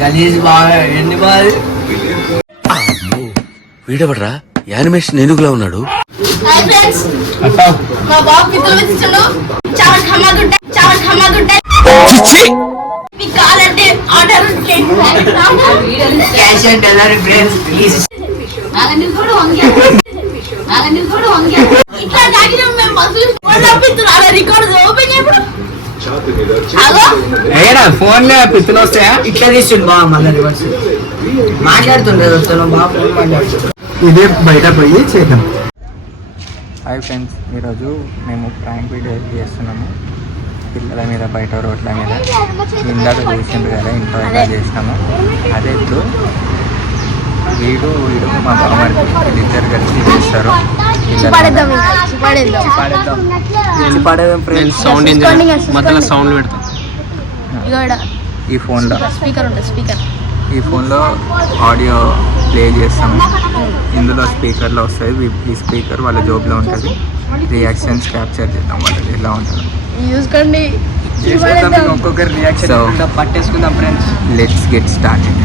గలీజ్ బాగా ఎన్ని బాగా వీడెవడ్రా యానిమేషన్ ఏనుగులా ఉన్నాడు. హాయ్ ఫ్రెండ్స్, మా బాబు పిల్లలు వచ్చిండు. చాలా ఠమాదుంటాయి. మీకు కావాలంటే order cash and delivery friends please. ఇట్లా తాగిన మేము బస్సు రికార్డు ఓపెన్ చేయప్పుడు ఫోన్ లో పిత్తులు వస్తాయా ఇట్లా తీస్తుండు బాగా మళ్ళీ రివర్స్ మాట్లాడుతుండే బాగా ఫోన్ మాట్లాడుతుండ్రు. ఇదే బయట పోయి చేద్దాం. హాయ్ ఫ్రెండ్స్, ఈరోజు మేము ప్రాంక్ వీడియో చేస్తున్నాము పిల్లల మీద, బయట రోడ్ల మీద. ఇందాక చేసిండ్రు కదా, ఇంట్లో ఎలా చేసినాము అదే ఇప్పుడు వీడు మా బామ్మర్ది వీళ్ళిద్దరు కలిసి చేస్తారు. మధ్యలో సౌండ్ పెడతాం. ఈ ఫోన్లో ఆడియో ప్లే చేస్తాము. ఇందులో స్పీకర్లో వస్తుంది. ఈ స్పీకర్ వాళ్ళ జోబులో ఉంటుంది. రియాక్షన్స్ క్యాప్చర్ చేద్దాం వాళ్ళది ఎలా ఉంటుందో. ఒక్కొక్కరు రియాక్షన్ పట్టేసుకుందాం ఫ్రెండ్స్. Let's get started.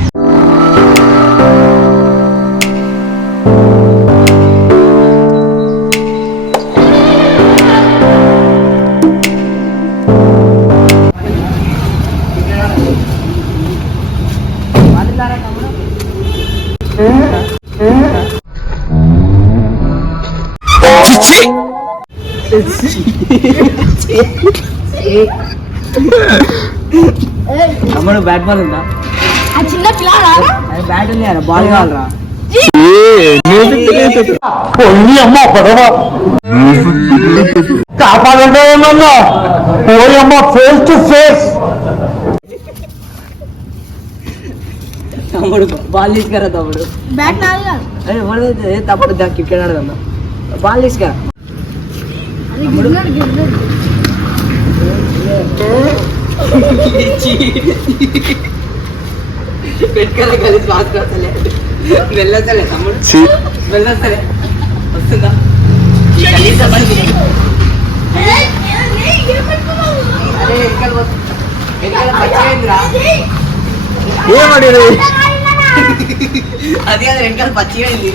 తమ్ముడు బ్యాట్ బాల్ ఉందా? చిన్న పిల్లరా బ్యాట్ ఉంది కదా, బాల్ కావాలరా? అమ్మ పడవ కాపాడంటే ఏమన్నా అమ్మ ఫేస్ టు ఫేస్. తమ్ముడు బాల్ తీసుకురా తమ్ముడు. బ్యాట్ నాది కాదు. అరే తమ్ముడు క్రికెట్ ఆడదా, బాల్ తీసుకురా. పెట్టుకోలే కలిసి వాసుకొస్తలే వెళ్ళొస్తలే తమ్ముడు, వెళ్ళొస్తలే వస్తుందా? అరే ఏమడి అది అది వెనకాల పచ్చిగా అయింది.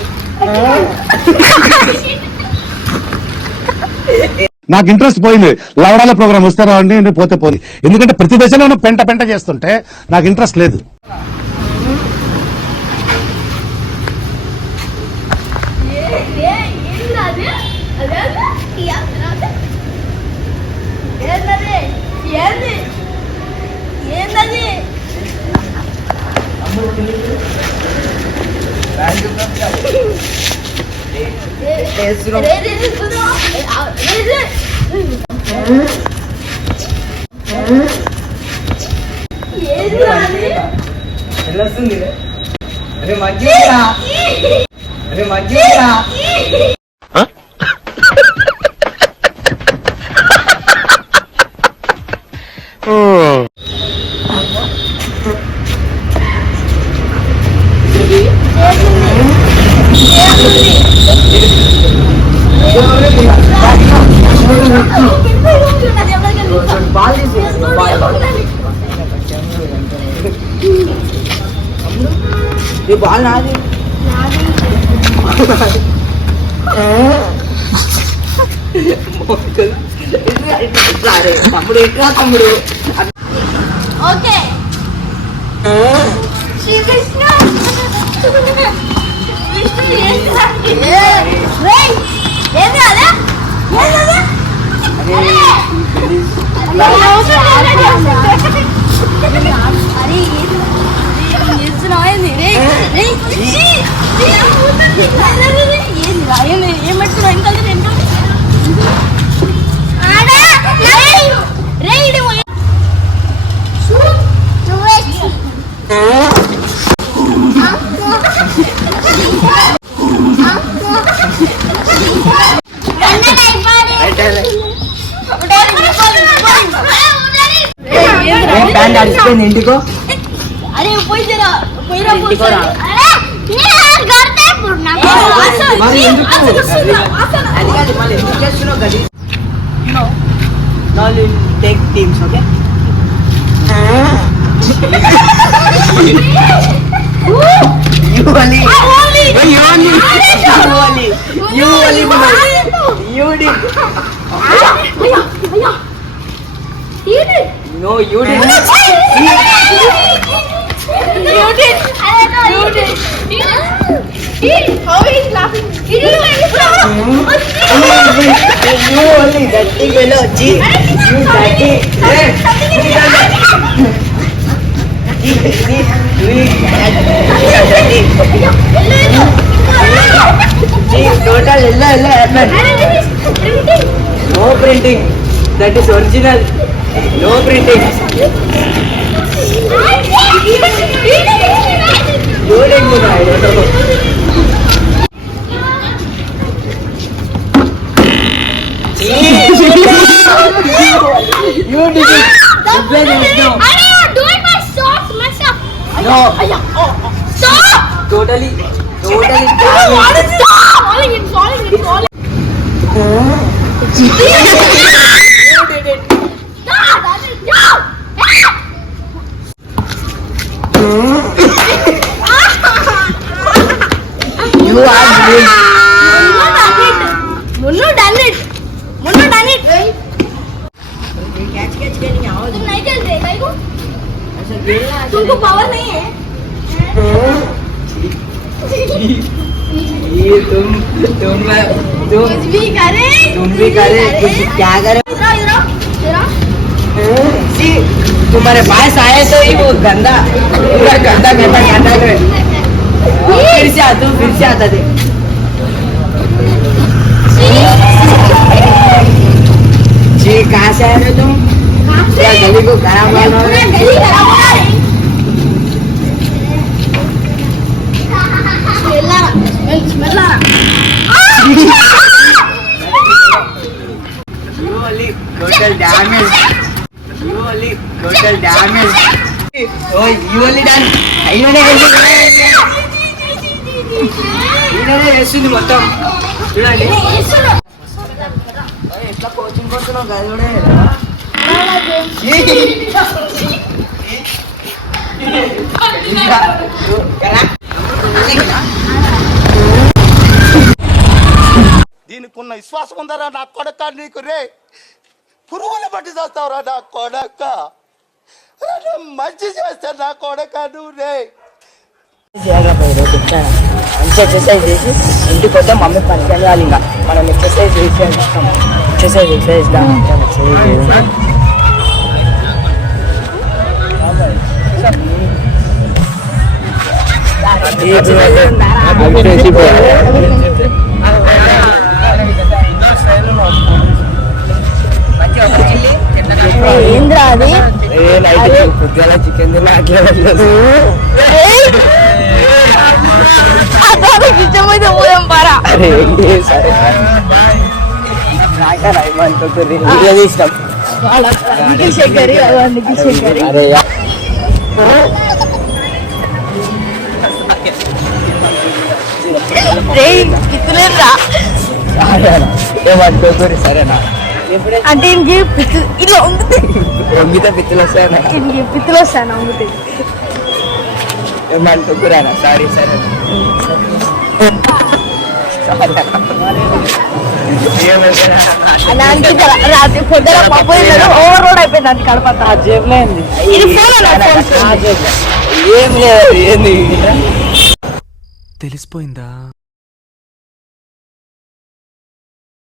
నాకు ఇంట్రెస్ట్ పోయింది. లవడాల ప్రోగ్రామ్ వస్తారా అండి, నేను పోతే పోని. ఎందుకంటే ప్రతి దశలోనూ పెంట చేస్తుంటే నాకు ఇంట్రెస్ట్ లేదు. వెళ్ళొస్తుంది. అరే మంచిగా, అరే మంచిగా. బాల్ ఈ బాల్ నాది. తమ్ముడు ఎట్లా తమ్ముడు? ఓకే శ్రీ విష్ణు ఇంటికో अरे పోయి జరా పోయిరా పోరా take teams okay No, you did. You did. You did. How is laughing? You only dirty fellow. You dirty. Total yellow. No printing. That is original. No printing. You did good. I don't know. You did it. I am doing my socks myself. No. Stop! Totally. What is stop? Falling. You did it. Stop! That is no! You are doing. Munnu done it. तुम नहीं चल रहे भाई को? तुमको power नहीं है? ये तुम कुछ भी करे कुछ क्या करे? इधर See, तुम्हारे पास आए तो ही वो गंदा पूरा गंदा करे। फिर से आता थे। जी कहाँ से आए थे तुम? क्या गली को खराब वाला है? गली खराब हो रहा है। स्मेल आ रहा। You only total damage. Oh, you only done. ఈయననే వేస్తుంది మొత్తం చూడండి. ఎట్లా కోచింగ్ కొడుతున్నావు కదా చూడే. దీనికున్న విశ్వాసం ఉందరా నా కొడక నీకు రే పురుగుల పట్టి చేస్తావురా నా కొడక మంచి చేస్తా నా కొడక నువ్వు రే మంచి ఎక్సర్సైజ్ చేసి ఇంటికి వద్దాం మమ్మీ పని చేయాలి ఇంకా మనం ఎక్సర్సైజ్ చేసి ఇస్తాం ఎక్సర్సైజ్ ఏంద్రా అది? పొద్దున చికెన్ తిన్నా అట్లా ఇష్టమైతే పోదాం పారా. ఇష్టం శేఖరి అరే పిత్తులేదురా ఏమనుకోకూరి సరేనా అంటే ఇంకే పిత్తు ఇలా వంగితే పిత్తులు వస్తాయన్నా ఇంకే పిత్తులు వస్తాను అమ్ముతే ఏమనుకోకూరేనా సారీ సరే అలాంటి రాత్రి పొద్దున పప్పు ఓవర్ రోడ్ అయిపోయింది అది కడప జేబులో ఏంది ఇది ఫోన్ ఏం లేదు ఏంది తెలిసిపోయిందా?